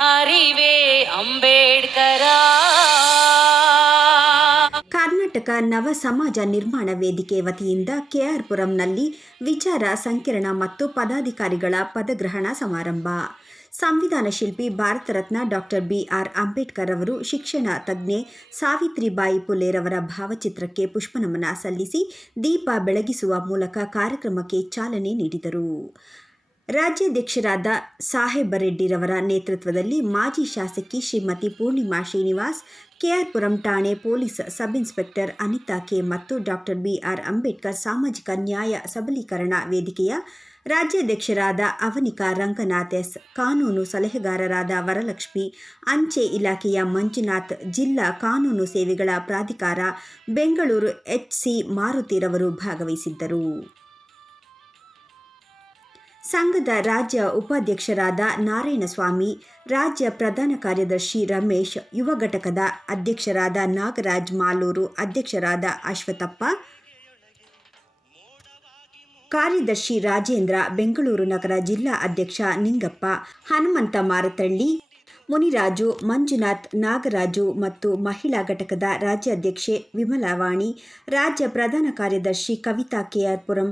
ಅಂಬೇಡ್ಕರ. ಕರ್ನಾಟಕ ನವ ಸಮಾಜ ನಿರ್ಮಾಣ ವೇದಿಕೆ ವತಿಯಿಂದ ಕೆಆರ್ಪುರಂನಲ್ಲಿ ವಿಚಾರ ಸಂಕಿರಣ ಮತ್ತು ಪದಾಧಿಕಾರಿಗಳ ಪದಗ್ರಹಣ ಸಮಾರಂಭ. ಸಂವಿಧಾನ ಶಿಲ್ಪಿ Bharat Ratna doctor B R Ambedkar ಅವರು ಶಿಕ್ಷಣ ತಜ್ಞೆ ಸಾವಿತ್ರಿಬಾಯಿ ಪುಲೇರವರ ಭಾವಚಿತ್ರಕ್ಕೆ ಪುಷ್ಪನಮನ ಸಲ್ಲಿಸಿ ದೀಪ ಬೆಳಗಿಸುವ ಮೂಲಕ ಕಾರ್ಯಕ್ರಮಕ್ಕೆ ಚಾಲನೆ ನೀಡಿದರು. ರಾಜ್ಯಾಧ್ಯಕ್ಷರಾದ ಸಾಹೇಬರೆಡ್ಡಿರವರ ನೇತೃತ್ವದಲ್ಲಿ ಮಾಜಿ ಶಾಸಕಿ ಶ್ರೀಮತಿ ಪೂರ್ಣಿಮಾ ಶ್ರೀನಿವಾಸ್, ಕೆಆರ್ಪುರಂ ಠಾಣೆ police sub inspector Anita K ಮತ್ತು ಡಾಕ್ಟರ್ ಬಿಆರ್ ಅಂಬೇಡ್ಕರ್ ಸಾಮಾಜಿಕ ನ್ಯಾಯ ಸಬಲೀಕರಣ ವೇದಿಕೆಯ ರಾಜ್ಯಾಧ್ಯಕ್ಷರಾದ ಅವನಿಕಾ ರಂಗನಾಥ್, ಎಸ್ ಕಾನೂನು ಸಲಹೆಗಾರರಾದ ವರಲಕ್ಷ್ಮಿ, ಅಂಚೆ ಇಲಾಖೆಯ ಮಂಜುನಾಥ್, ಜಿಲ್ಲಾ ಕಾನೂನು ಸೇವೆಗಳ ಪ್ರಾಧಿಕಾರ ಬೆಂಗಳೂರು ಎಚ್ಸಿ ಮಾರುತಿರವರು ಭಾಗವಹಿಸಿದ್ದರು. ಸಂಘದ ರಾಜ್ಯ ಉಪಾಧ್ಯಕ್ಷರಾದ ನಾರಾಯಣಸ್ವಾಮಿ, ರಾಜ್ಯ ಪ್ರಧಾನ ಕಾರ್ಯದರ್ಶಿ ರಮೇಶ್, ಯುವ ಘಟಕದ ಅಧ್ಯಕ್ಷರಾದ ನಾಗರಾಜ್ ಮಾಲೂರು, ಅಧ್ಯಕ್ಷರಾದ ಅಶ್ವಥಪ್ಪ, ಕಾರ್ಯದರ್ಶಿ ರಾಜೇಂದ್ರ, ಬೆಂಗಳೂರು ನಗರ ಜಿಲ್ಲಾ ಅಧ್ಯಕ್ಷ ನಿಂಗಪ್ಪ, ಹನುಮಂತ ಮಾರತಳ್ಳಿ, ಮುನಿರಾಜು, ಮಂಜುನಾಥ್, ನಾಗರಾಜು ಮತ್ತು ಮಹಿಳಾ ಘಟಕದ ರಾಜ್ಯಾಧ್ಯಕ್ಷೆ ವಿಮಲಾವಾಣಿ, ರಾಜ್ಯ ಪ್ರಧಾನ ಕಾರ್ಯದರ್ಶಿ ಕವಿತಾ ಕೆಆರ್ಪುರಂ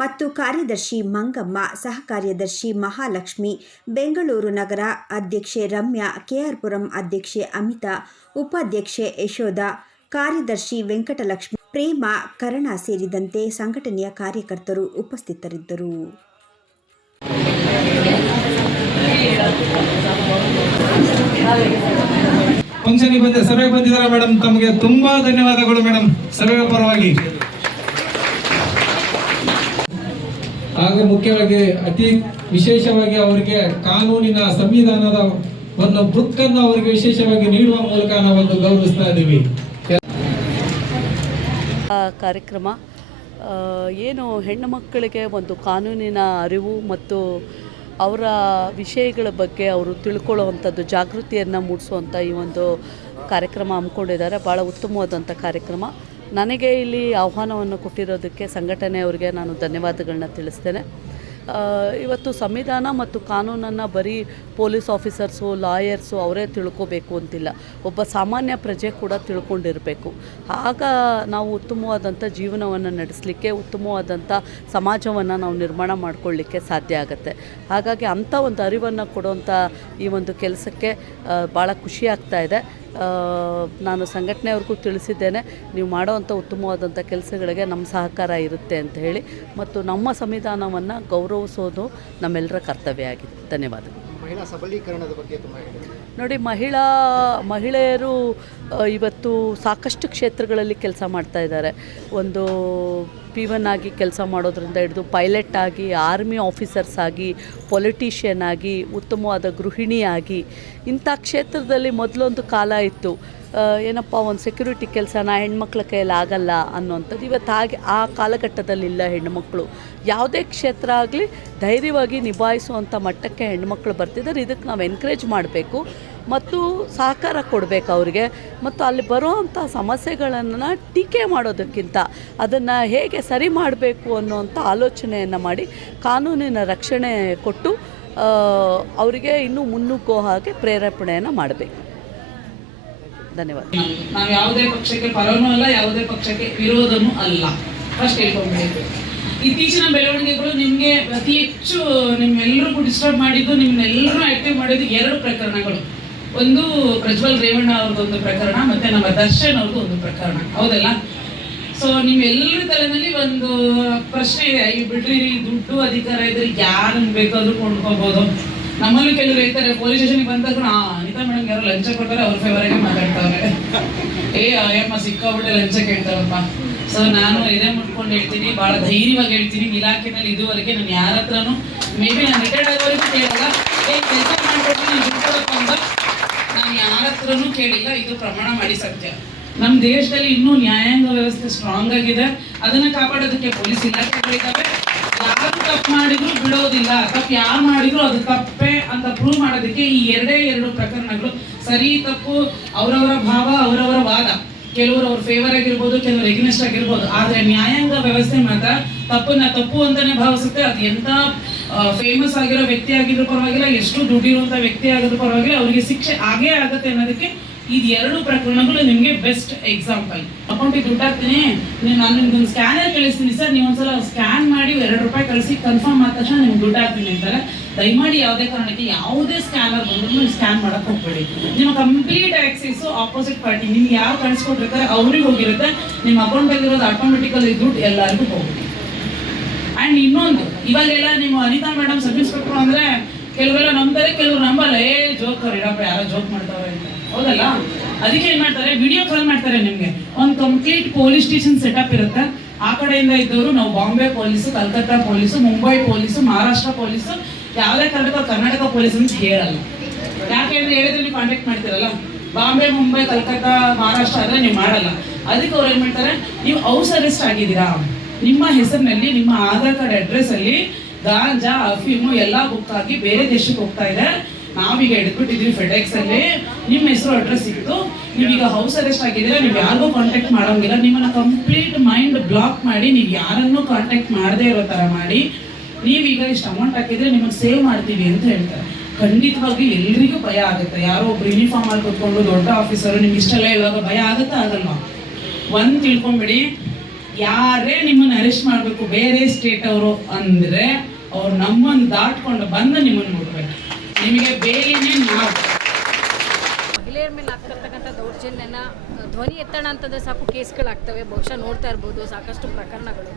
ಮತ್ತು ಕಾರ್ಯದರ್ಶಿ ಮಂಗಮ್ಮ ಸಹ ಕಾರ್ಯದರ್ಶಿ ಮಹಾಲಕ್ಷ್ಮಿ, ಬೆಂಗಳೂರು ನಗರ ಅಧ್ಯಕ್ಷೆ ರಮ್ಯಾ, ಕೆಆರ್ಪುರಂ ಅಧ್ಯಕ್ಷೆ ಅಮಿತಾ, ಉಪಾಧ್ಯಕ್ಷೆ ಯಶೋಧ, ಕಾರ್ಯದರ್ಶಿ ವೆಂಕಟಲಕ್ಷ್ಮಿ, ಪ್ರೇಮ, ಕರಣ ಸೇರಿದಂತೆ ಸಂಘಟನೆಯ ಕಾರ್ಯಕರ್ತರು ಉಪಸ್ಥಿತರಿದ್ದರು. ಸಭೆಗೆ ಬಂದಿದ್ದಾರೆ ಮೇಡಮ್. ತಮಗೆ ತುಂಬಾ ಧನ್ಯವಾದಗಳು ಮೇಡಮ್. ಸಭೆಯ ಪರವಾಗಿ. ಹಾಗೂ ಮುಖ್ಯವಾಗಿ ಅತಿ ವಿಶೇಷವಾಗಿ ಅವರಿಗೆ ಕಾನೂನಿನ ಸಂವಿಧಾನದ ಒಂದು ಬುಕ್ ಅನ್ನು ಅವರಿಗೆ ವಿಶೇಷವಾಗಿ ನೀಡುವ ಮೂಲಕ ನಾವೊಂದು ಗೌರವಿಸ್ತಾ ಇದ್ದೀವಿ. ಕಾರ್ಯಕ್ರಮ ಏನು ಹೆಣ್ಣು ಮಕ್ಕಳಿಗೆ ಒಂದು ಕಾನೂನಿನ ಅರಿವು ಮತ್ತು ಅವರ ವಿಷಯಗಳ ಬಗ್ಗೆ ಅವರು ತಿಳ್ಕೊಳ್ಳುವಂಥದ್ದು, ಜಾಗೃತಿಯನ್ನು ಮೂಡಿಸುವಂಥ ಈ ಒಂದು ಕಾರ್ಯಕ್ರಮ ಹಮ್ಮಿಕೊಂಡಿದ್ದಾರೆ. ಭಾಳ ಉತ್ತಮವಾದಂಥ ಕಾರ್ಯಕ್ರಮ. ನನಗೆ ಇಲ್ಲಿ ಆಹ್ವಾನವನ್ನು ಕೊಟ್ಟಿರೋದಕ್ಕೆ ಸಂಘಟನೆಯವರಿಗೆ ನಾನು ಧನ್ಯವಾದಗಳನ್ನ ತಿಳಿಸ್ತೇನೆ. ಇವತ್ತು ಸಂವಿಧಾನ ಮತ್ತು ಕಾನೂನನ್ನು ಬರೀ ಪೊಲೀಸ್ ಆಫೀಸರ್ಸು, ಲಾಯರ್ಸು ಅವರೇ ತಿಳ್ಕೋಬೇಕು ಅಂತಿಲ್ಲ. ಒಬ್ಬ ಸಾಮಾನ್ಯ ಪ್ರಜೆ ಕೂಡ ತಿಳ್ಕೊಂಡಿರಬೇಕು. ಆಗ ನಾವು ಉತ್ತಮವಾದಂಥ ಜೀವನವನ್ನು ನಡೆಸಲಿಕ್ಕೆ, ಉತ್ತಮವಾದಂಥ ಸಮಾಜವನ್ನು ನಾವು ನಿರ್ಮಾಣ ಮಾಡಿಕೊಳ್ಳಿಕ್ಕೆ ಸಾಧ್ಯ ಆಗುತ್ತೆ. ಹಾಗಾಗಿ ಅಂಥ ಒಂದು ಅರಿವನ್ನು ಕೊಡುವಂಥ ಈ ಒಂದು ಕೆಲಸಕ್ಕೆ ಭಾಳ ಖುಷಿ ಆಗ್ತಾ ಇದೆ. ನಾನು ಸಂಘಟನೆಯವ್ರಿಗೂ ತಿಳಿಸಿದ್ದೇನೆ, ನೀವು ಮಾಡೋವಂಥ ಉತ್ತಮವಾದಂಥ ಕೆಲಸಗಳಿಗೆ ನಮ್ಮ ಸಹಕಾರ ಇರುತ್ತೆ ಅಂತ ಹೇಳಿ. ಮತ್ತು ನಮ್ಮ ಸಂವಿಧಾನವನ್ನು ಗೌರವಿಸೋದು ನಮ್ಮೆಲ್ಲರ ಕರ್ತವ್ಯ ಆಗಿದೆ. ಧನ್ಯವಾದಗಳು. ಮಹಿಳಾ ಸಬಲೀಕರಣದ ಬಗ್ಗೆ ತುಂಬ ನೋಡಿ ಮಹಿಳಾ ಮಹಿಳೆಯರು ಇವತ್ತು ಸಾಕಷ್ಟು ಕ್ಷೇತ್ರಗಳಲ್ಲಿ ಕೆಲಸ ಮಾಡ್ತಾ ಇದ್ದಾರೆ. ಒಂದು ಪಿ ಒನ್ ಆಗಿ ಕೆಲಸ ಮಾಡೋದ್ರಿಂದ ಹಿಡಿದು ಪೈಲಟ್ ಆಗಿ ಆರ್ಮಿ ಆಫೀಸರ್ಸ್ ಆಗಿ ಪೊಲಿಟಿಷಿಯನ್ ಆಗಿ, ಉತ್ತಮವಾದ ಗೃಹಿಣಿಯಾಗಿ ಇಂಥ ಕ್ಷೇತ್ರದಲ್ಲಿ ಮೊದಲೊಂದು ಕಾಲ ಇತ್ತು. ಏನಪ್ಪ, ಒಂದು ಸೆಕ್ಯೂರಿಟಿ ಕೆಲಸನ ಹೆಣ್ಮಕ್ಳ ಕೈಯಲ್ಲಿ ಆಗಲ್ಲ ಅನ್ನೋಂಥದ್ದು ಇವತ್ತು ಹಾಗೆ ಆ ಕಾಲಘಟ್ಟದಲ್ಲಿಲ್ಲ ಹೆಣ್ಣುಮಕ್ಕಳು ಯಾವುದೇ ಕ್ಷೇತ್ರ ಆಗಲಿ ಧೈರ್ಯವಾಗಿ ನಿಭಾಯಿಸುವಂಥ ಮಟ್ಟಕ್ಕೆ ಹೆಣ್ಮಕ್ಳು ಬರ್ತಿದ್ದಾರೆ. ಇದಕ್ಕೆ ನಾವು ಎನ್ಕರೇಜ್ ಮಾಡಬೇಕು. ಮತ್ತು ಸಹಕಾರ ಕೊಡಬೇಕು ಅವರಿಗೆ. ಮತ್ತು ಅಲ್ಲಿ ಬರುವಂಥ ಸಮಸ್ಯೆಗಳನ್ನು ಟೀಕೆ ಮಾಡೋದಕ್ಕಿಂತ ಅದನ್ನು ಹೇಗೆ ಸರಿ ಮಾಡಬೇಕು ಅನ್ನುವಂಥ ಆಲೋಚನೆಯನ್ನು ಮಾಡಿ ಕಾನೂನಿನ ರಕ್ಷಣೆ ಕೊಟ್ಟು ಅವರಿಗೆ ಇನ್ನೂ ಮುನ್ನುಗ್ಗೋ ಹಾಗೆ ಪ್ರೇರೇಪಣೆಯನ್ನು ಮಾಡಬೇಕು. ಧನ್ಯವಾದ. ನಾವು ಯಾವುದೇ ಪಕ್ಷಕ್ಕೆ ಪರವೂ ಅಲ್ಲ, ಯಾವುದೇ ಪಕ್ಷಕ್ಕೆ ವಿರೋಧನೂ ಅಲ್ಲ. ಫಸ್ಟ್ ಹೇಳ್ಕೊಂಡ್ಬೇಕು ಇತ್ತೀಚಿನ ಬೆಳವಣಿಗೆಗಳು ನಿಮಗೆ ಅತಿ ಹೆಚ್ಚು ನಿಮ್ಮೆಲ್ಲರಿಗೂ ಡಿಸ್ಟರ್ಬ್ ಮಾಡಿದ್ದು ನಿಮ್ಮನ್ನೆಲ್ಲರೂ ಆಕ್ಟಿವ್ ಮಾಡಿದ್ದು ಎರಡು ಪ್ರಕರಣಗಳು. ಒಂದು ಪ್ರಜ್ವಲ್ ರೇವಣ್ಣ ಅವ್ರದ್ದೊಂದು ಪ್ರಕರಣ, ಮತ್ತೆ ನಮ್ಮ ದರ್ಶನ್ ಅವ್ರದ್ದು ಒಂದು ಪ್ರಕರಣ. ಹೌದಲ್ಲ? ಸೊ ನಿಮ್ಮೆಲ್ಲರ ತಲೆನಲ್ಲಿ ಒಂದು ಪ್ರಶ್ನೆ ಇದೆ. ಈ ಬಿಡ್ರಿ, ದುಡ್ಡು ಅಧಿಕಾರ ಇದ್ರೆ ಯಾರನ್ನ ಬೇಕಾದ್ರೂ ಕೊಂಡ್ಕೋಬಹುದು ನಮ್ಮಲ್ಲೂ ಕೆಲವರು ಹೇಳ್ತಾರೆ ಪೊಲೀಸ್ ಸ್ಟೇಷನ್ಗೆ ಬಂದ ತಕ್ಷಣ ಅನಿತಾ ಮೇಡಮ್ ಯಾರು ಲಂಚ ಕೊಟ್ಟರೆ ಅವ್ರ ಫೇವರಾಗೆ ಮಾತಾಡ್ತಾರೆ. ಏ, ಅಯ್ಯಮ್ಮ ಸಿಕ್ಕಾಬಿಟ್ಟೆ ಲಂಚ ಕೇಳ್ತಾರಪ್ಪ. ಸೊ ನಾನು ಇದೇ ಮುಟ್ಕೊಂಡು ಹೇಳ್ತೀನಿ, ಬಹಳ ಧೈರ್ಯವಾಗಿ ಹೇಳ್ತೀನಿ, ಇಲಾಖೆನಲ್ಲಿ ಇದುವರೆಗೆ ನಾನು ಯಾರ ಮೇ ಬಿ ನಾನು ರಿಟೈರ್ಡ್ ಆಗೋವರೆಗೂ ಕೇಳಲ್ಲ. ಏ, ಕೆಲಸ ಮಾಡ್ಕೊಡ್ತೀನಿ ನಾನು ದುಡ್ಡು ಕೊಡಪ್ಪ ಅಂತ ನಾನು ಯಾರ ಹತ್ರನೂ ಕೇಳಿಲ್ಲ, ಇದು ಪ್ರಮಾಣ ಮಾಡಿ ಸತ್ಯ. ನಮ್ಮ ದೇಶದಲ್ಲಿ ಇನ್ನೂ ನ್ಯಾಯಾಂಗ ವ್ಯವಸ್ಥೆ ಸ್ಟ್ರಾಂಗ್ ಆಗಿದೆ. ಅದನ್ನ ಕಾಪಾಡೋದಕ್ಕೆ ಪೊಲೀಸ್ ಇಲಾಖೆಗಳಿದ್ದಾವೆ ಯಾರು ತಪ್ಪು ಮಾಡಿದ್ರು ಬಿಡೋದಿಲ್ಲ. ತಪ್ಪು ಯಾರು ಮಾಡಿದ್ರು ಅದು ತಪ್ಪೇ ಅಂತ ಪ್ರೂವ್ ಮಾಡೋದಕ್ಕೆ ಈ ಎರಡೇ ಎರಡು ಪ್ರಕರಣಗಳು ಸರಿ, ತಪ್ಪು, ಅವರವರ ಭಾವ, ಅವರವರ ವಾದ. ಕೆಲವರು ಅವ್ರ ಫೇವರ್ ಆಗಿರ್ಬೋದು, ಕೆಲವರು ಎಗ್ನೆಸ್ಟ್ ಆಗಿರ್ಬೋದು. ಆದ್ರೆ ನ್ಯಾಯಾಂಗ ವ್ಯವಸ್ಥೆ ಮಾತ್ರ ತಪ್ಪನ್ನ ತಪ್ಪು ಅಂತಾನೆ ಭಾವಿಸುತ್ತೆ. ಅದು ಎಂತ ಫೇಮಸ್ ಆಗಿರೋ ವ್ಯಕ್ತಿ ಆಗಿದ್ರು ಪರವಾಗಿಲ್ಲ, ಎಷ್ಟು ದುಡ್ಡಿರುವಂತ ವ್ಯಕ್ತಿ ಆಗಿದ್ರು ಪರವಾಗಿಲ್ಲ, ಅವರಿಗೆ ಶಿಕ್ಷೆ ಆಗೇ ಆಗುತ್ತೆ ಅನ್ನೋದಕ್ಕೆ ಇದು ಎರಡು ಪ್ರಕರಣಗಳು ನಿಮಗೆ ಬೆಸ್ಟ್ ಎಕ್ಸಾಂಪಲ್ ಅಕೌಂಟಿಗೆ ದುಡ್ಡು ನೀವು ನಾನು ನಿಮ್ಗೊಂದು ಸ್ಕ್ಯಾನರ್ ಕಳಿಸ್ತೀನಿ ಸರ್, ನೀವು ಒಂದ್ಸಲ ಸ್ಕ್ಯಾನ್ ಮಾಡಿ ಎರಡು ರೂಪಾಯಿ ಕಳಿಸಿ ಕನ್ಫರ್ಮ್ ಆದ ತಕ್ಷಣ ನಿಮ್ಗೆ ದುಡ್ಡು ಹಾಕ್ತೀನಿ ಅಂತಾರೆ. ದಯಮಾಡಿ ಯಾವುದೇ ಕಾರಣಕ್ಕೆ ಯಾವುದೇ ಸ್ಕ್ಯಾನರ್ ಬಂದ್ರು ನೀವು ಸ್ಕ್ಯಾನ್ ಮಾಡಕ್ ಹೋಗ್ಬೇಡಿ. ನಿಮ್ಮ ಕಂಪ್ಲೀಟ್ ಆಕ್ಸಿಸ್ ಆಪೋಸಿಟ್ ಪಾರ್ಟಿ ನಿಮ್ಗೆ ಯಾರು ಕಳಿಸ್ಕೊಟ್ಟಿರ್ತಾರೆ, ಅವ್ರಿಗೆ ಹೋಗಿರುತ್ತೆ. ನಿಮ್ಮ ಅಕೌಂಟಲ್ಲಿರೋದು ಆಟೋಮೆಟಿಕಲಿ ದುಡ್ಡು ಎಲ್ಲರಿಗೂ ಹೋಗುತ್ತೆ. ಅಂಡ್ ಇನ್ನೊಂದು ಇವಾಗೆಲ್ಲ ನಿಮ್ಮ ಅನಿತಾ ಮೇಡಮ್ ಸಬ್ ಇನ್ಸ್ಪೆಕ್ಟರ್ ಅಂದ್ರೆ ಕೆಲವೆಲ್ಲ ನಂಬರೇ ಕೆಲವರು ನಂಬಲ್ಲ. ಏ ಜೋಕ್ ಇಡಪ್ಪ ಯಾರೋ ಜೋಕ್ ಮಾಡ್ತಾವ್ರೆ ಅಂತ. ಹೌದಲ್ಲ? ಅದಕ್ಕೆ ಏನ್ ಮಾಡ್ತಾರೆ? ವಿಡಿಯೋ ಕಾಲ್ ಮಾಡ್ತಾರೆ ನಿಮ್ಗೆ. ಒಂದು ಕಂಪ್ಲೀಟ್ ಪೊಲೀಸ್ ಸ್ಟೇಷನ್ ಸೆಟಪ್ ಇರುತ್ತೆ. ಆ ಕಡೆಯಿಂದ ಇದ್ದವರು ನಾವು Bombay police Calcutta police Mumbai police Maharashtra police ಯಾವುದೇ ಕರ್ನಾಟಕ ಕರ್ನಾಟಕ ಪೊಲೀಸ್ ಅಂತ ಹೇಳಲ್ಲ. ಯಾಕೆಂದ್ರೆ ಹೇಳಿದ್ರೆ ನೀವು ಕಾಂಟ್ಯಾಕ್ಟ್ ಮಾಡ್ತೀರಲ್ಲ? ಬಾಂಬೆ, ಮುಂಬೈ, ಕಲ್ಕತ್ತಾ, ಮಹಾರಾಷ್ಟ್ರ ಆದ್ರೆ ನೀವು ಮಾಡಲ್ಲ. ಅದಕ್ಕೆ ಅವ್ರು ಏನ್ ಮಾಡ್ತಾರೆ? ನೀವು ಹೌಸ್ ಅರೆಸ್ಟ್ ಆಗಿದ್ದೀರಾ? ನಿಮ್ಮ ಹೆಸರಿನಲ್ಲಿ, ನಿಮ್ಮ ಆಧಾರ್ ಕಾರ್ಡ್ ಅಡ್ರೆಸ್ ಅಲ್ಲಿ ಗಾಂಜಾ, ಅಫೀಮು ಎಲ್ಲ ಬುಕ್ ಆಗಿ ಬೇರೆ ದೇಶಕ್ಕೆ ಹೋಗ್ತಾ ಇದೆ. ನಾವೀಗ ಹಿಡಿದ್ಬಿಟ್ಟಿದ್ವಿ ಫೆಡೆಕ್ಸ್ ಅಲ್ಲಿ. ನಿಮ್ಮ ಹೆಸರು ಅಡ್ರೆಸ್ ಸಿಕ್ತು ನೀವೀಗ ಹೌಸ್ ಅರೆಸ್ಟ್ ಆಗಿದ್ರೆ ನೀವು ಯಾರಿಗೂ ಕಾಂಟ್ಯಾಕ್ಟ್ ಮಾಡೋಂಗಿಲ್ಲ. ನಿಮ್ಮನ್ನ ಕಂಪ್ಲೀಟ್ ಮೈಂಡ್ ಬ್ಲಾಕ್ ಮಾಡಿ, ನೀವು ಯಾರನ್ನೂ ಕಾಂಟ್ಯಾಕ್ಟ್ ಮಾಡದೇ ಇರೋ ತರ ಮಾಡಿ. ನೀವೀಗ ಇಷ್ಟು ಅಮೌಂಟ್ ಹಾಕಿದ್ರೆ ನಿಮಗೆ ಸೇವ್ ಮಾಡ್ತೀವಿ ಅಂತ ಹೇಳ್ತಾರೆ. ಖಂಡಿತವಾಗಿ ಎಲ್ರಿಗೂ ಭಯ ಆಗುತ್ತೆ. ಯಾರೋ ಒಬ್ರು ಯೂನಿಫಾರ್ಮ್ ಅಲ್ಲಿ ಕೂತ್ಕೊಂಡು ದೊಡ್ಡ ಆಫೀಸರು ನಿಮ್ಗೆ ಇಷ್ಟೆಲ್ಲ ಇವಾಗ ಭಯ ಆಗುತ್ತಾ ಆಗಲ್ವಾ? ಒಂದು ತಿಳ್ಕೊಂಬಿಡಿ ಯಾರೇ ನಿಮ್ಮನ್ನ ಅರೆಸ್ಟ್ ಮಾಡಬೇಕು, ಬೇರೆ ಸ್ಟೇಟ್ ಅವರು ಅಂದ್ರೆ ಅವ್ರು ನಮ್ಮನ್ನು ದಾಟ್ಕೊಂಡು ಬಂದು ನಿಮ್ಮನ್ನು ನೋಡ್ಬೇಕು ನಿಮಗೆ ಬೇಲಿನೇ ನಾವು. ಮಹಿಳೆಯರ ಮೇಲೆ ಆಗ್ತಿರ್ತಕ್ಕಂಥ ದೌರ್ಜನ್ಯನ ಧ್ವನಿ ಎತ್ತಣ ಅಂತಂದ್ರೆ ಸಾಕು ಕೇಸ್ಗಳಾಗ್ತವೆ. ಬಹುಶಃ ನೋಡ್ತಾ ಇರ್ಬೋದು, ಸಾಕಷ್ಟು ಪ್ರಕರಣಗಳು.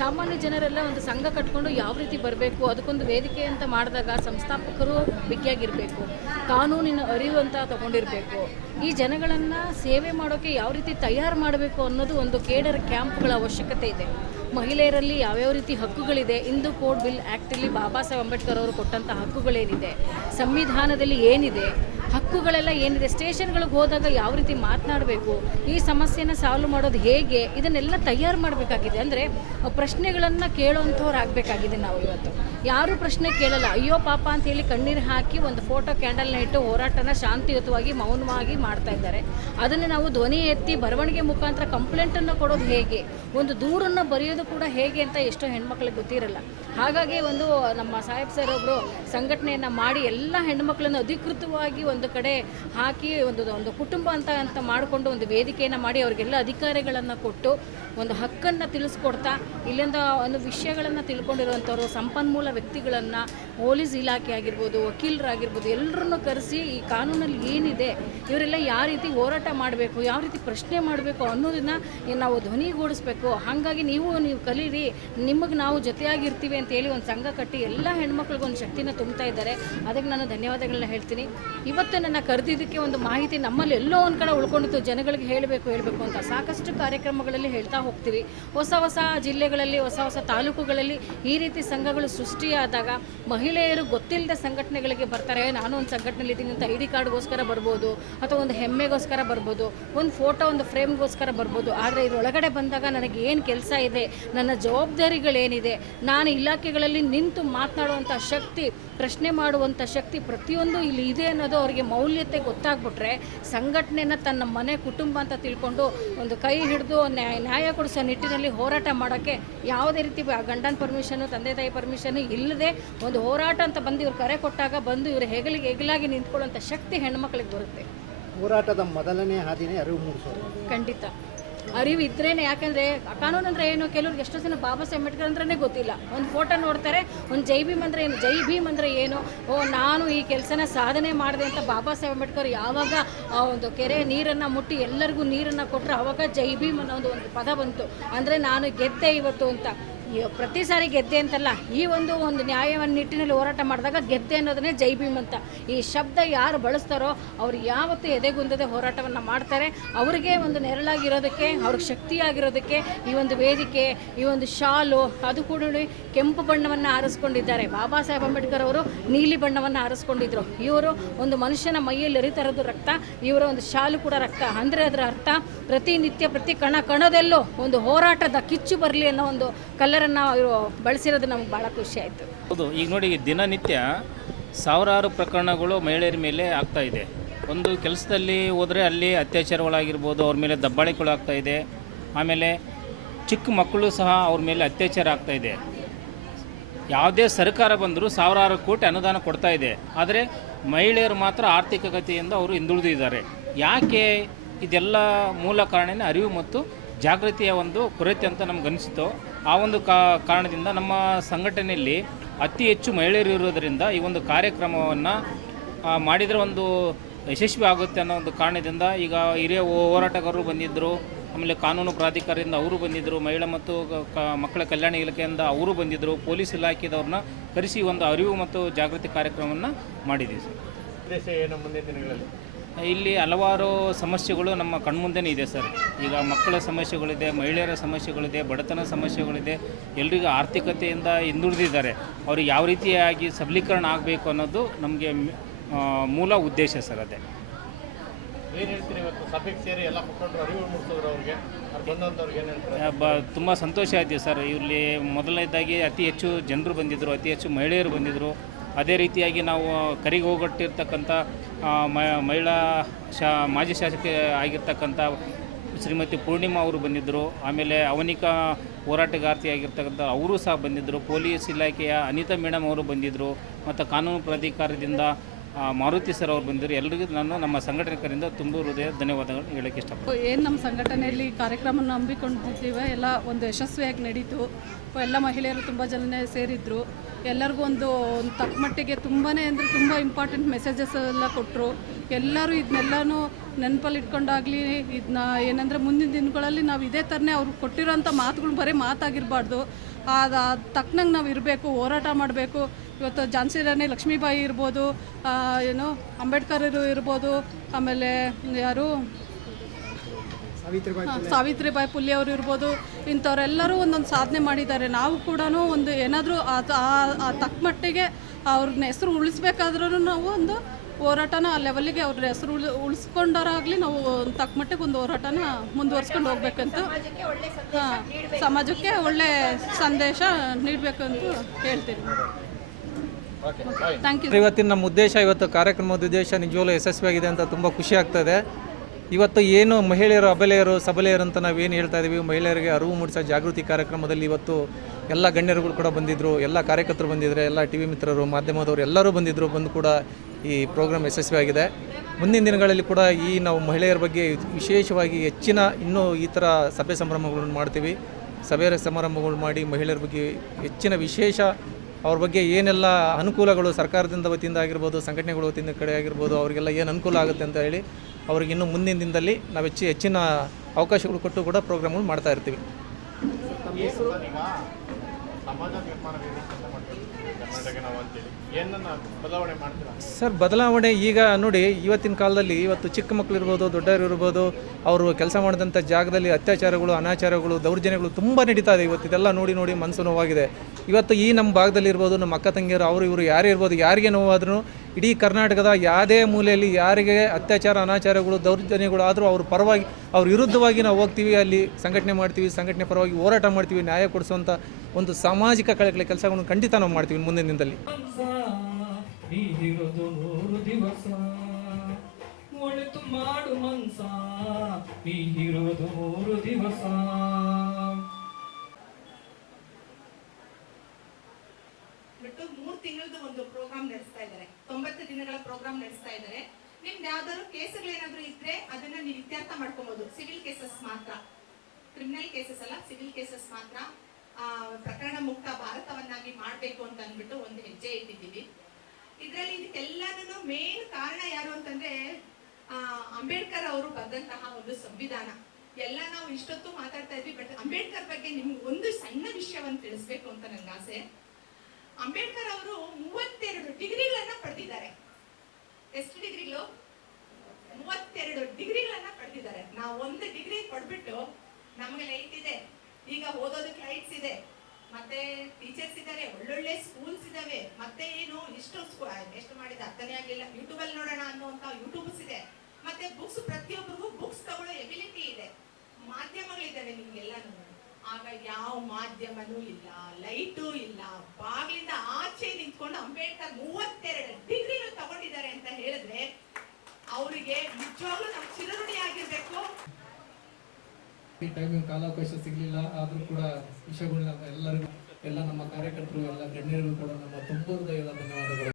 ಸಾಮಾನ್ಯ ಜನರೆಲ್ಲ ಒಂದು ಸಂಘ ಕಟ್ಕೊಂಡು ಯಾವ ರೀತಿ ಬರಬೇಕು, ಅದಕ್ಕೊಂದು ವೇದಿಕೆ ಅಂತ ಮಾಡಿದಾಗ ಸಂಸ್ಥಾಪಕರು ಬಿಗಿಯಾಗಿರಬೇಕು, ಕಾನೂನಿನ ಅರಿವು ಅಂತ ತಗೊಂಡಿರಬೇಕು. ಈ ಜನಗಳನ್ನು ಸೇವೆ ಮಾಡೋಕ್ಕೆ ಯಾವ ರೀತಿ ತಯಾರು ಮಾಡಬೇಕು ಅನ್ನೋದು ಒಂದು ಕೇಡರ್ ಕ್ಯಾಂಪ್ಗಳ ಅವಶ್ಯಕತೆ ಇದೆ. ಮಹಿಳೆಯರಲ್ಲಿ ಯಾವ್ಯಾವ ರೀತಿ ಹಕ್ಕುಗಳಿದೆ, ಇಂದು ಕೋಡ್ ಬಿಲ್ ಆ್ಯಕ್ಟಲ್ಲಿ ಬಾಬಾ ಸಾಹೇಬ್ ಅಂಬೇಡ್ಕರ್ ಅವರು ಕೊಟ್ಟಂಥ ಹಕ್ಕುಗಳೇನಿದೆ, ಸಂವಿಧಾನದಲ್ಲಿ ಏನಿದೆ ಹಕ್ಕುಗಳೆಲ್ಲ ಏನಿದೆ? ಸ್ಟೇಷನ್ಗಳಿಗೆ ಹೋದಾಗ ಯಾವ ರೀತಿ ಮಾತನಾಡಬೇಕು? ಈ ಸಮಸ್ಯೆನ ಸಾಲ್ವ್ ಮಾಡೋದು ಹೇಗೆ? ಇದನ್ನೆಲ್ಲ ತಯಾರು ಮಾಡಬೇಕಾಗಿದೆ. ಅಂದರೆ ಪ್ರಶ್ನೆಗಳನ್ನು ಕೇಳುವಂಥವ್ರು ಆಗಬೇಕಾಗಿದೆ ನಾವು ಇವತ್ತು. ಯಾರು ಪ್ರಶ್ನೆ ಕೇಳಲ್ಲ. ಅಯ್ಯೋ ಪಾಪ ಅಂತ ಹೇಳಿ ಕಣ್ಣೀರು ಹಾಕಿ ಒಂದು ಫೋಟೋ ಕ್ಯಾಂಡಲ್ನ ಇಟ್ಟು ಹೋರಾಟನ ಶಾಂತಿಯುತವಾಗಿ ಮೌನವಾಗಿ ಮಾಡ್ತಾ ಇದ್ದಾರೆ. ಅದನ್ನು ನಾವು ಧ್ವನಿ ಎತ್ತಿ ಬರವಣಿಗೆ ಮುಖಾಂತರ ಕಂಪ್ಲೇಂಟನ್ನು ಕೊಡೋದು ಹೇಗೆ? ಒಂದು ದೂರನ್ನು ಬರೆಯೋದು ಕೂಡ ಹೇಗೆ ಅಂತ ಎಷ್ಟೋ ಹೆಣ್ಮಕ್ಳಿಗೆ ಗೊತ್ತಿರಲ್ಲ. ಹಾಗಾಗಿ ಒಂದು ನಮ್ಮ ಸಾಹೇಬ್ ಸರ್ ಒಬ್ಬರು ಸಂಘಟನೆಯನ್ನು ಮಾಡಿ ಎಲ್ಲ ಹೆಣ್ಮಕ್ಳನ್ನು ಅಧಿಕೃತವಾಗಿ ಒಂದು ಕಡೆ ಹಾಕಿ ಒಂದು ಒಂದು ಕುಟುಂಬ ಅಂತ ಅಂತ ಮಾಡಿಕೊಂಡು ಒಂದು ವೇದಿಕೆಯನ್ನು ಮಾಡಿ ಅವ್ರಿಗೆಲ್ಲ ಅಧಿಕಾರಿಗಳನ್ನು ಕೊಟ್ಟು ಒಂದು ಹಕ್ಕನ್ನು ತಿಳಿಸ್ಕೊಡ್ತಾ, ಇಲ್ಲಿಂದ ಒಂದು ವಿಷಯಗಳನ್ನು ತಿಳ್ಕೊಂಡಿರುವಂಥವ್ರು ಸಂಪನ್ಮೂಲ ವ್ಯಕ್ತಿಗಳನ್ನು ಪೊಲೀಸ್ ಇಲಾಖೆ ಆಗಿರ್ಬೋದು, ವಕೀಲರಾಗಿರ್ಬೋದು ಎಲ್ಲರನ್ನು ಕರೆಸಿ ಈ ಕಾನೂನಲ್ಲಿ ಏನಿದೆ, ಇವರೆಲ್ಲ ಯಾವ ರೀತಿ ಹೋರಾಟ ಮಾಡಬೇಕು, ಯಾವ ರೀತಿ ಪ್ರಶ್ನೆ ಮಾಡಬೇಕು ಅನ್ನೋದನ್ನ ನಾವು ಧ್ವನಿಗೂಡಿಸ್ಬೇಕು ಹಾಗಾಗಿ ನೀವು ನೀವು ಕಲೀರಿ, ನಿಮಗೆ ನಾವು ಜೊತೆಯಾಗಿರ್ತೀವಿ ಅಂತ ಹೇಳಿ ಒಂದು ಸಂಘ ಕಟ್ಟಿ ಎಲ್ಲ ಹೆಣ್ಮಕ್ಳಿಗೆ ಒಂದು ಶಕ್ತಿನ ತುಂಬ್ತಾ ಇದ್ದಾರೆ. ಅದಕ್ಕೆ ನಾನು ಧನ್ಯವಾದಗಳನ್ನ ಹೇಳ್ತೀನಿ. ಇವತ್ತು ನನ್ನ ಕರೆದಿದ್ದಕ್ಕೆ ಒಂದು ಮಾಹಿತಿ ನಮ್ಮಲ್ಲಿ ಎಲ್ಲೋ ಒಂದು ಕಡೆ ಉಳ್ಕೊಂಡಿತ್ತು. ಜನಗಳಿಗೆ ಹೇಳಬೇಕು ಹೇಳಬೇಕು ಅಂತ ಸಾಕಷ್ಟು ಕಾರ್ಯಕ್ರಮಗಳಲ್ಲಿ ಹೇಳ್ತಾ ಹೋಗ್ತೀವಿ. ಹೊಸ ಹೊಸ ಜಿಲ್ಲೆಗಳಲ್ಲಿ, ಹೊಸ ಹೊಸ ತಾಲೂಕುಗಳಲ್ಲಿ ಈ ರೀತಿ ಸಂಘಗಳು ಸೃಷ್ಟಿಯಾದಾಗ ಮಹಿಳೆಯರು ಗೊತ್ತಿಲ್ಲದ ಸಂಘಟನೆಗಳಿಗೆ ಬರ್ತಾರೆ, ನಾನು ಒಂದು ಸಂಘಟನೆಯಲ್ಲಿ ಇದ್ದೀನಿ ಅಂತ ಐ ಡಿ ಕಾರ್ಡ್ಗೋಸ್ಕರ ಬರ್ಬೋದು, ಅಥವಾ ಒಂದು ಹೆಮ್ಮೆಗೋಸ್ಕರ ಬರ್ಬೋದು, ಒಂದು ಫೋಟೋ, ಒಂದು ಫ್ರೇಮ್ಗೋಸ್ಕರ ಬರ್ಬೋದು, ಆದರೆ ಇದರೊಳಗಡೆ ಬಂದಾಗ ನನಗೆ ಏನು ಕೆಲಸ ಇದೆ, ನನ್ನ ಜವಾಬ್ದಾರಿಗಳೇನಿದೆ, ನಾನು ಇಲಾಖೆಗಳಲ್ಲಿ ನಿಂತು ಮಾತನಾಡುವಂಥ ಶಕ್ತಿ, ಪ್ರಶ್ನೆ ಮಾಡುವಂಥ ಶಕ್ತಿ ಪ್ರತಿಯೊಂದು ಇಲ್ಲಿ ಇದೆ ಅನ್ನೋದು ಅವರಿಗೆ ಮೌಲ್ಯತೆ ಗೊತ್ತಾಗ್ಬಿಟ್ರೆ ಸಂಘಟನೆನ ತನ್ನ ಮನೆ, ಕುಟುಂಬ ಅಂತ ತಿಳ್ಕೊಂಡು ಒಂದು ಕೈ ಹಿಡಿದು ನ್ಯಾಯ ಕೊಡಿಸೋ ನಿಟ್ಟಿನಲ್ಲಿ ಹೋರಾಟ ಮಾಡೋಕ್ಕೆ ಯಾವುದೇ ರೀತಿ ಗಂಡನ ಪರ್ಮಿಷನು ತಂದೆ ತಾಯಿ ಪರ್ಮಿಷನು ಇಲ್ಲದೆ ಒಂದು ಹೋರಾಟ ಅಂತ ಬಂದು ಇವ್ರು ಕರೆ ಕೊಟ್ಟಾಗ ಬಂದು ಇವರು ಹೆಗಲಿಗೆ ಹೆಗಲಾಗಿ ನಿಂತ್ಕೊಳ್ಳೋಂಥ ಶಕ್ತಿ ಹೆಣ್ಮಕ್ಳಿಗೆ ಬರುತ್ತೆ. ಹೋರಾಟದ ಮೊದಲನೇ ಹಾದಿನೇ ಅರಿವು ಮೂಡಿಸೋದು. ಖಂಡಿತ. ಅರಿವು ಇದ್ರೇನೆ ಯಾಕಂದ್ರೆ ಕಾನೂನು ಅಂದ್ರೆ ಏನು? ಕೆಲವ್ರಿಗೆ ಎಷ್ಟೋ ಜನ ಬಾಬಾ ಸಾಹೇಬ್ ಅಂಬೇಡ್ಕರ್ ಅಂದ್ರೇ ಗೊತ್ತಿಲ್ಲ. ಒಂದು ಫೋಟೋ ನೋಡ್ತಾರೆ ಒಂದು ಜೈ ಭೀಮ್ ಅಂದ್ರೆ ಏನು? ಜೈ ಭೀಮ್ ಅಂದ್ರೆ ಏನು? ಓ ನಾನು ಈ ಕೆಲಸನ ಸಾಧನೆ ಮಾಡಿದೆ ಅಂತ ಬಾಬಾ ಸಾಹೇಬ್ ಅಂಬೇಡ್ಕರ್ ಯಾವಾಗ ಆ ಒಂದು ಕೆರೆ ನೀರನ್ನ ಮುಟ್ಟಿ ಎಲ್ಲರಿಗೂ ನೀರನ್ನ ಕೊಟ್ಟರು ಅವಾಗ ಜೈ ಭೀಮ್ ಅನ್ನೋ ಒಂದು ಒಂದು ಪದ ಬಂತು. ಅಂದ್ರೆ ನಾನು ಗೆದ್ದೆ ಇವತ್ತು ಅಂತ. ಪ್ರತಿ ಸಾರಿ ಗೆದ್ದೆ ಅಂತಲ್ಲ, ಈ ಒಂದು ಒಂದು ನ್ಯಾಯವನ್ನು ನಿಟ್ಟಿನಲ್ಲಿ ಹೋರಾಟ ಮಾಡಿದಾಗ ಗೆದ್ದೆ ಅನ್ನೋದನ್ನೇ ಜೈ ಭೀಮ್ ಅಂತ. ಈ ಶಬ್ದ ಯಾರು ಬಳಸ್ತಾರೋ, ಅವ್ರು ಯಾವತ್ತೂ ಎದೆಗುಂದದೆ ಹೋರಾಟವನ್ನು ಮಾಡ್ತಾರೆ. ಅವರಿಗೆ ಒಂದು ನೆರಳಾಗಿರೋದಕ್ಕೆ, ಅವ್ರಿಗೆ ಶಕ್ತಿಯಾಗಿರೋದಕ್ಕೆ ಈ ಒಂದು ವೇದಿಕೆ, ಈ ಒಂದು ಶಾಲು, ಅದು ಕೂಡ ಕೆಂಪು ಬಣ್ಣವನ್ನು ಆರಿಸ್ಕೊಂಡಿದ್ದಾರೆ ಬಾಬಾ ಸಾಹೇಬ್ ಅಂಬೇಡ್ಕರ್ ಅವರು ನೀಲಿ ಬಣ್ಣವನ್ನು ಆರಿಸ್ಕೊಂಡಿದ್ರು ಇವರು ಒಂದು ಮನುಷ್ಯನ ಮೈಯಲ್ಲಿ ಎರಿತರದು ರಕ್ತ, ಇವರ ಒಂದು ಶಾಲು ಕೂಡ ರಕ್ತ. ಅಂದರೆ ಅದರ ಅರ್ಥ, ಪ್ರತಿನಿತ್ಯ, ಪ್ರತಿ ಕಣ ಕಣದಲ್ಲೂ ಒಂದು ಹೋರಾಟದ ಕಿಚ್ಚು ಬರಲಿ ಅನ್ನೋ ಒಂದು ಕಲ್ಲರನ್ನು ಇವರು ಬಳಸಿರೋದು ನಮ್ಗೆ ಭಾಳ ಖುಷಿ ಆಯಿತು. ಹೌದು, ಈಗ ನೋಡಿ ದಿನನಿತ್ಯ ಸಾವಿರಾರು ಪ್ರಕರಣಗಳು ಮಹಿಳೆಯರ ಮೇಲೆ ಆಗ್ತಾ ಇದೆ. ಒಂದು ಕೆಲಸದಲ್ಲಿ ಹೋದರೆ ಅಲ್ಲಿ ಅತ್ಯಾಚಾರಗಳಾಗಿರ್ಬೋದು, ಅವ್ರ ಮೇಲೆ ದಬ್ಬಾಳಿಕೆಗಳು ಆಗ್ತಾ ಇದೆ. ಆಮೇಲೆ ಚಿಕ್ಕ ಮಕ್ಕಳು ಸಹ ಅವ್ರ ಮೇಲೆ ಅತ್ಯಾಚಾರ ಆಗ್ತಾ ಇದೆ. ಯಾವುದೇ ಸರ್ಕಾರ ಬಂದರೂ ಸಾವಿರಾರು ಕೋಟಿ ಅನುದಾನ ಕೊಡ್ತಾ ಇದೆ. ಆದರೆ ಮಹಿಳೆಯರು ಮಾತ್ರ ಆರ್ಥಿಕತೆಯಿಂದ ಅವರು ಹಿಂದುಳಿದಿದ್ದಾರೆ. ಯಾಕೆ ಇದೆಲ್ಲ ಮೂಲ ಕಾರಣನೇ ಅರಿವು ಮತ್ತು ಜಾಗೃತಿಯ ಒಂದು ಕೊರತೆ ಅಂತ ನಮ್ಗೆ ಅನಿಸಿತು ಆ ಒಂದು ಕಾರಣದಿಂದ ನಮ್ಮ ಸಂಘಟನೆಯಲ್ಲಿ ಅತಿ ಹೆಚ್ಚು ಮಹಿಳೆಯರು ಇರೋದರಿಂದ ಈ ಒಂದು ಕಾರ್ಯಕ್ರಮವನ್ನು ಮಾಡಿದರೆ ಒಂದು ಯಶಸ್ವಿ ಆಗುತ್ತೆ ಅನ್ನೋ ಒಂದು ಕಾರಣದಿಂದ ಈಗ ಹಿರಿಯ ಹೋರಾಟಗಾರರು ಬಂದಿದ್ದರು ಆಮೇಲೆ ಕಾನೂನು ಪ್ರಾಧಿಕಾರದಿಂದ ಅವರು ಬಂದಿದ್ದರು ಮಹಿಳಾ ಮತ್ತು ಮಕ್ಕಳ ಕಲ್ಯಾಣ ಇಲಾಖೆಯಿಂದ ಅವರು ಬಂದಿದ್ದರು ಪೊಲೀಸ್ ಇಲಾಖೆದವ್ರನ್ನ ಕರೆಸಿ ಒಂದು ಅರಿವು ಮತ್ತು ಜಾಗೃತಿ ಕಾರ್ಯಕ್ರಮವನ್ನು ಮಾಡಿದ್ದೀವಿ ಸರ್. ಏನು ಮುಂದಿನ ದಿನಗಳಲ್ಲಿ? ಇಲ್ಲಿ ಹಲವಾರು ಸಮಸ್ಯೆಗಳು ನಮ್ಮ ಕಣ್ಮುಂದೆನೇ ಇದೆ ಸರ್. ಈಗ ಮಕ್ಕಳ ಸಮಸ್ಯೆಗಳಿದೆ ಮಹಿಳೆಯರ ಸಮಸ್ಯೆಗಳಿದೆ ಬಡತನ ಸಮಸ್ಯೆಗಳಿದೆ ಎಲ್ರಿಗೂ ಆರ್ಥಿಕತೆಯಿಂದ ಹಿಂದುಳಿದಿದ್ದಾರೆ. ಅವ್ರಿಗೆ ಯಾವ ರೀತಿಯಾಗಿ ಸಬಲೀಕರಣ ಆಗಬೇಕು ಅನ್ನೋದು ನಮಗೆ ಮೂಲ ಉದ್ದೇಶ ಸರ್ ಅದೇ. ಬ ತುಂಬ ಸಂತೋಷ ಆಯಿತು ಸರ್. ಇಲ್ಲಿ ಮೊದಲನೇದಾಗಿ ಅತಿ ಹೆಚ್ಚು ಜನರು ಬಂದಿದ್ದರು ಅತಿ ಹೆಚ್ಚು ಮಹಿಳೆಯರು ಬಂದಿದ್ದರು ಅದೇ ರೀತಿಯಾಗಿ ನಾವು ಕರಿಗೆ ಹೋಗಟ್ಟಿರ್ತಕ್ಕಂಥ ಮಹಿಳಾ ಶಾ, ಮಾಜಿ ಶಾಸಕಿ ಆಗಿರ್ತಕ್ಕಂಥ ಶ್ರೀಮತಿ ಪೂರ್ಣಿಮಾ ಅವರು ಬಂದಿದ್ದರು. ಆಮೇಲೆ ಅವನಿಕಾ ಹೋರಾಟಗಾರ್ತಿ ಆಗಿರ್ತಕ್ಕಂಥ ಅವರು ಸಹ ಬಂದಿದ್ದರು. ಪೊಲೀಸ್ ಇಲಾಖೆಯ ಅನಿತಾ ಮೇಡಮ್ ಅವರು ಬಂದಿದ್ದರು. ಮತ್ತು ಕಾನೂನು ಪ್ರಾಧಿಕಾರದಿಂದ ಮಾರುತಿ ಸರ್ ಅವರು ಬಂದಿದ್ದರು. ಎಲ್ಲರಿಗೂ ನಾನು ನಮ್ಮ ಸಂಘಟನೆಕರಿಂದ ತುಂಬ ಹೃದಯ ಧನ್ಯವಾದಗಳು ಹೇಳಕ್ಕೆ ಇಷ್ಟಪಡ್ತೀನಿ. ಏನು ನಮ್ಮ ಸಂಘಟನೆಯಲ್ಲಿ ಕಾರ್ಯಕ್ರಮನ ಹಮ್ಮಿಕೊಂಡಿದ್ದೀವಿ ಎಲ್ಲ ಒಂದು ಯಶಸ್ವಿಯಾಗಿ ನಡೀತು. ಎಲ್ಲ ಮಹಿಳೆಯರು ತುಂಬ ಜನನೇ ಸೇರಿದ್ರು. ಎಲ್ಲರಿಗೂ ಒಂದು ಒಂದು ತಕ್ಕ ಮಟ್ಟಿಗೆ ತುಂಬಾ ಅಂದರೆ ತುಂಬ ಇಂಪಾರ್ಟೆಂಟ್ ಮೆಸೇಜಸ್ ಎಲ್ಲ ಕೊಟ್ಟರು ಎಲ್ಲರೂ ಇದನ್ನೆಲ್ಲನೂ ನೆನಪಲ್ಲಿ ಇಟ್ಕೊಂಡಾಗಲಿ ಇದನ್ನ ಏನಂದರೆ ಮುಂದಿನ ದಿನಗಳಲ್ಲಿ ನಾವು ಇದೇ ಥರನೇ ಅವ್ರು ಕೊಟ್ಟಿರೋಂಥ ಮಾತುಗಳು ಬರೀ ಮಾತಾಗಿರಬಾರ್ದು. ಅದು ತಕ್ಕನಂಗೆ ನಾವು ಇರಬೇಕು, ಹೋರಾಟ ಮಾಡಬೇಕು. ಇವತ್ತು ಝಾನ್ಸಿ ರಾಣಿ ಲಕ್ಷ್ಮೀಬಾಯಿ ಇರ್ಬೋದು ಏನು ಅಂಬೇಡ್ಕರ್ ಇರ್ಬೋದು. ಆಮೇಲೆ ಯಾರು? ಸಾವಿತ್ರಿಬಾಯಿ ಪುಲ್ಯ ಅವರು ಇರ್ಬೋದು ಇಂಥವರೆಲ್ಲರೂ ಒಂದೊಂದು ಸಾಧನೆ ಮಾಡಿದ್ದಾರೆ. ನಾವು ಕೂಡ ಒಂದು ಏನಾದರೂ ಆ ತಕ್ಕ ಮಟ್ಟಿಗೆ ಅವ್ರನ್ನ ಹೆಸರು ಉಳಿಸ್ಬೇಕಾದ್ರೂ ನಾವು ಒಂದು ಹೋರಾಟನ ಆ ಲೆವೆಲ್ಗೆ ಅವ್ರ ಹೆಸರು ಉಳಿ ಉಳಿಸ್ಕೊಂಡಾರಾಗಲಿ ನಾವು ಒಂದು ತಕ್ಕ ಮಟ್ಟಿಗೆ ಒಂದು ಹೋರಾಟನ ಮುಂದುವರ್ಸ್ಕೊಂಡು ಹೋಗ್ಬೇಕಂತ ಹಾಂ ಸಮಾಜಕ್ಕೆ ಒಳ್ಳೆ ಸಂದೇಶ ನೀಡಬೇಕಂತ ಹೇಳ್ತೀನಿ. ಥ್ಯಾಂಕ್ ಯು ಇವತ್ತಿನ ನಮ್ಮ ಉದ್ದೇಶ ಇವತ್ತು ಕಾರ್ಯಕ್ರಮದ ಉದ್ದೇಶ ನಿಜವಾಗ್ಲೂ ಯಶಸ್ವಿಯಾಗಿದೆ ಅಂತ ತುಂಬ ಖುಷಿ ಆಗ್ತದೆ. ಇವತ್ತು ಏನು ಮಹಿಳೆಯರು, ಅಬಲೆಯರು, ಸಬಲೆಯರು ಅಂತ ನಾವೇನು ಹೇಳ್ತಾ ಇದ್ದೀವಿ ಮಹಿಳೆಯರಿಗೆ ಅರಿವು ಮೂಡಿಸೋ ಜಾಗೃತಿ ಕಾರ್ಯಕ್ರಮದಲ್ಲಿ ಇವತ್ತು ಎಲ್ಲ ಗಣ್ಯರುಗಳು ಕೂಡ ಬಂದಿದ್ದರು ಎಲ್ಲ ಕಾರ್ಯಕರ್ತರು ಬಂದಿದ್ದಾರೆ ಎಲ್ಲ ಟಿ ವಿ ಮಿತ್ರರು, ಮಾಧ್ಯಮದವರು ಎಲ್ಲರೂ ಬಂದಿದ್ದರು ಬಂದು ಕೂಡ ಈ ಪ್ರೋಗ್ರಾಮ್ ಯಶಸ್ವಿಯಾಗಿದೆ. ಮುಂದಿನ ದಿನಗಳಲ್ಲಿ ಕೂಡ ಈ ನಾವು ಮಹಿಳೆಯರ ಬಗ್ಗೆ ವಿಶೇಷವಾಗಿ ಹೆಚ್ಚಿನ ಇನ್ನೂ ಈ ಥರ ಸಭೆ ಸಂಭ್ರಮಗಳನ್ನು ಮಾಡ್ತೀವಿ. ಸಭೆ ಸಮಾರಂಭಗಳು ಮಾಡಿ ಮಹಿಳೆಯರ ಬಗ್ಗೆ ಹೆಚ್ಚಿನ ವಿಶೇಷ ಅವ್ರ ಬಗ್ಗೆ ಏನೆಲ್ಲ ಅನುಕೂಲಗಳು ಸರ್ಕಾರದಿಂದ ವತಿಯಿಂದ ಆಗಿರ್ಬೋದು, ಸಂಘಟನೆಗಳ ವತಿಯಿಂದ ಕಡೆ ಆಗಿರ್ಬೋದು, ಅವರಿಗೆಲ್ಲ ಏನು ಅನುಕೂಲ ಆಗುತ್ತೆ ಅಂತ ಹೇಳಿ ಅವ್ರಿಗೆ ಇನ್ನೂ ಮುಂದಿನ ದಿನದಲ್ಲಿ ನಾವು ಹೆಚ್ಚು ಹೆಚ್ಚಿನ ಅವಕಾಶಗಳು ಕೊಟ್ಟು ಕೂಡ ಪ್ರೋಗ್ರಾಮ್ಗಳು ಮಾಡ್ತಾ ಇರ್ತೀವಿ. ಸಮಾಜ ನಿರ್ಮಾಣ ಸರ್, ಬದಲಾವಣೆ ಈಗ ನೋಡಿ, ಇವತ್ತಿನ ಕಾಲದಲ್ಲಿ ಇವತ್ತು ಚಿಕ್ಕ ಮಕ್ಕಳು ಇರ್ಬೋದು ದೊಡ್ಡವರು ಇರ್ಬೋದು, ಅವರು ಕೆಲಸ ಮಾಡಿದಂಥ ಜಾಗದಲ್ಲಿ ಅತ್ಯಾಚಾರಗಳು, ಅನಾಚಾರಗಳು, ದೌರ್ಜನ್ಯಗಳು ತುಂಬ ನಡೀತಾ ಇದೆ. ಇವತ್ತು ಇದೆಲ್ಲ ನೋಡಿ ನೋಡಿ ಮನಸ್ಸು ನೋವಾಗಿದೆ. ಇವತ್ತು ಈ ನಮ್ಮ ಭಾಗದಲ್ಲಿ ಇರ್ಬೋದು, ನಮ್ಮ ಅಕ್ಕ ತಂಗಿಯರು, ಅವರು ಇವರು ಯಾರೇ ಇರ್ಬೋದು, ಯಾರಿಗೆ ನೋವಾದ್ರೂ ಇಡೀ ಕರ್ನಾಟಕದ ಯಾವುದೇ ಮೂಲೆಯಲ್ಲಿ ಯಾರಿಗೆ ಅತ್ಯಾಚಾರ, ಅನಾಚಾರಗಳು, ದೌರ್ಜನ್ಯಗಳು ಆದರೂ ಅವ್ರ ಪರವಾಗಿ, ಅವ್ರ ವಿರುದ್ಧವಾಗಿ ನಾವು ಹೋಗ್ತೀವಿ, ಅಲ್ಲಿ ಸಂಘಟನೆ ಮಾಡ್ತೀವಿ, ಸಂಘಟನೆ ಪರವಾಗಿ ಹೋರಾಟ ಮಾಡ್ತೀವಿ, ನ್ಯಾಯ ಕೊಡಿಸುವಂಥ ಒಂದು ಸಾಮಾಜಿಕ ಕಳಕಳಿ ಕೆಲಸಗಳನ್ನು ಖಂಡಿತ ನಾವು ಮಾಡ್ತೀವಿ ಮುಂದಿನ ದಿನದಲ್ಲಿ. ನೀಡಿರೋದು ನೂರು ದಿವಸ. ಒಳಿತು ಮಾಡು ಮನ್ಸ ನೀಡಿರೋದು ಮೂರು ದಿವಸ. ಬಿಟ್ಟು ಮೂರ್ ತಿಂಗಳದ್ದು ಒಂದು ಪ್ರೋಗ್ರಾಮ್ ನಡೆಸ್ತಾ ಇದ್ದಾರೆ. ತೊಂಬತ್ತು ದಿನಗಳ ಪ್ರೋಗ್ರಾಮ್ ನಡೆಸ್ತಾ ಇದ್ದಾರೆ. ನಿಮ್ದು ಯಾವ್ದಾದ್ರು ಕೇಸ್ಗಳೇನಾದ್ರೂ ಇದ್ರೆ ಅದನ್ನ ನೀವು ಇತ್ಯರ್ಥ ಮಾಡ್ಕೊಬಹುದು ಸಿವಿಲ್ ಕೇಸಸ್ ಮಾತ್ರ. ಕ್ರಿಮಿನಲ್ ಕೇಸಸ್ ಅಲ್ಲ ಸಿವಿಲ್ ಕೇಸಸ್ ಮಾತ್ರ. ಪ್ರಕರಣ ಮುಕ್ತ ಭಾರತವನ್ನಾಗಿ ಮಾಡಬೇಕು ಅಂತ ಅಂದ್ಬಿಟ್ಟು ಒಂದು ಹೆಜ್ಜೆ ಇಟ್ಟಿದ್ದೀವಿ. ಇದರಲ್ಲಿ ಇದಕ್ಕೆಲ್ಲನೂ ಮೇನ್ ಕಾರಣ ಯಾರು ಅಂತಂದ್ರೆ ಅಂಬೇಡ್ಕರ್ ಅವರು ಬರೆದಂತಹ ಒಂದು ಸಂವಿಧಾನ. ಎಲ್ಲ ನಾವು ಇಷ್ಟೊತ್ತು ಮಾತಾಡ್ತಾ ಇದ್ವಿ ಬಟ್ ಅಂಬೇಡ್ಕರ್ ಬಗ್ಗೆ ನಿಮ್ಗೆ ಒಂದು ಸಣ್ಣ ವಿಷಯವನ್ನು ತಿಳಿಸ್ಬೇಕು ಅಂತ ನನ್ನ ಆಸೆ. ಅಂಬೇಡ್ಕರ್ ಅವರು ಮೂವತ್ತೆರಡು ಡಿಗ್ರಿಗಳನ್ನ ಪಡೆದಿದ್ದಾರೆ. ಎಷ್ಟು ಡಿಗ್ರಿಗಳು? ಮೂವತ್ತೆರಡು ಡಿಗ್ರಿಗಳನ್ನ ಪಡೆದಿದ್ದಾರೆ. ನಾವು ಒಂದು ಡಿಗ್ರಿ ಪಡ್ಬಿಟ್ಟು ನಮಗೆ ಲೈಟ್ ಇದೆ ಈಗ ಓದೋದಕ್ಕೆ ಲೈಟ್ಸ್ ಇದೆ. ಮತ್ತೆ ಟೀಚರ್ಸ್ ಇದ್ದಾರೆ, ಒಳ್ಳೊಳ್ಳೆ ಸ್ಕೂಲ್ಸ್ ಇದಾವೆ. ಮತ್ತೆ ಏನು, ಇಷ್ಟು ಎಷ್ಟು ಮಾಡಿದ ಅರ್ಥನೇ ಆಗಿಲ್ಲ. ಯೂಟ್ಯೂಬ್ ಅಲ್ಲಿ ನೋಡೋಣ ಅನ್ನುವಂತ ಯೂಟ್ಯೂಬ್ಸ್ ಇದೆ. ಮತ್ತೆ ಬುಕ್ಸ್ ಪ್ರತಿಯೊಬ್ಬರಿಗೂ ಬುಕ್ಸ್ ತಗೊಳ್ಳೋ ಎಬಿಲಿಟಿ ಇದೆ. ಮಾಧ್ಯಮಗಳಿದ್ದಾವೆ ನಿಮ್ಗೆಲ್ಲಾನು. ಆಗ ಯಾವ ಮಾಧ್ಯಮನೂ ಇಲ್ಲ ಲೈಟು ಇಲ್ಲ. ಬಾಗಿಲಿಂದ ಆಚೆ ನಿಂತ್ಕೊಂಡು ಅಂಬೇಡ್ಕರ್ ಮೂವತ್ತೆರಡು ಡಿಗ್ರಿ ತಗೊಂಡಿದ್ದಾರೆ ಅಂತ ಹೇಳಿದ್ರೆ, ಅವರಿಗೆ ನಿಜವಾಗ್ಲೂ ನಮ್ಮ ಆಗಿರ್ಬೇಕು ಈ ಟೈಮಿಗೆ ಕಾಲಾವಕಾಶ ಸಿಗಲಿಲ್ಲ. ಆದರೂ ಕೂಡ ವಿಷಯಗಳನ್ನ ಎಲ್ಲರಿಗೂ, ಎಲ್ಲ ನಮ್ಮ ಕಾರ್ಯಕರ್ತರು ಎಲ್ಲ ಗಣ್ಯರಿಗೂ ಕೂಡ ನಮ್ಮ ತುಂಬ ಎಲ್ಲ ಧನ್ಯವಾದಗಳು.